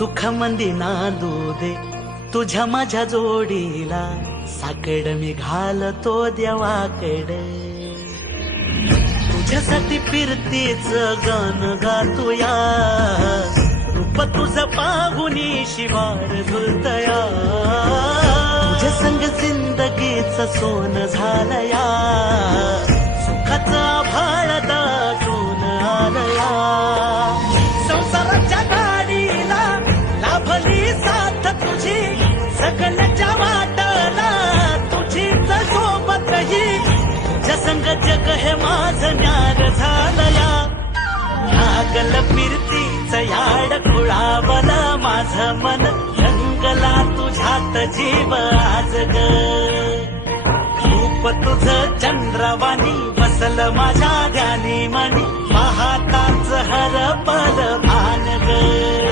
सुख मंदी नांदू दे तुझ्या माझ्या जोडीला, साकड मी घालतो देवाकडे. तुझ्यासाठी फिरतीच गाण गातोया, रूप तुझं पाहुनी शिवार झुलतया. तुझ्या संग जिंदगीच सोन झालया, सुखाचं आभाळ दाटून आलया. संसाराच्या गाडीला लाभली साथ तुझी, सगळ्याच्या वाटला तुझीच सोबतही. तुझ्या संग जग हे माझं न्यार झालया, लागल फिरतीच याड खुळावल माझं मन. रंगला तुझ्यात जीव आज ग, रूप तुझं चंद्रवाणी बसल माझ्या ध्यानी मनी. पाहताच हरपल भान ग.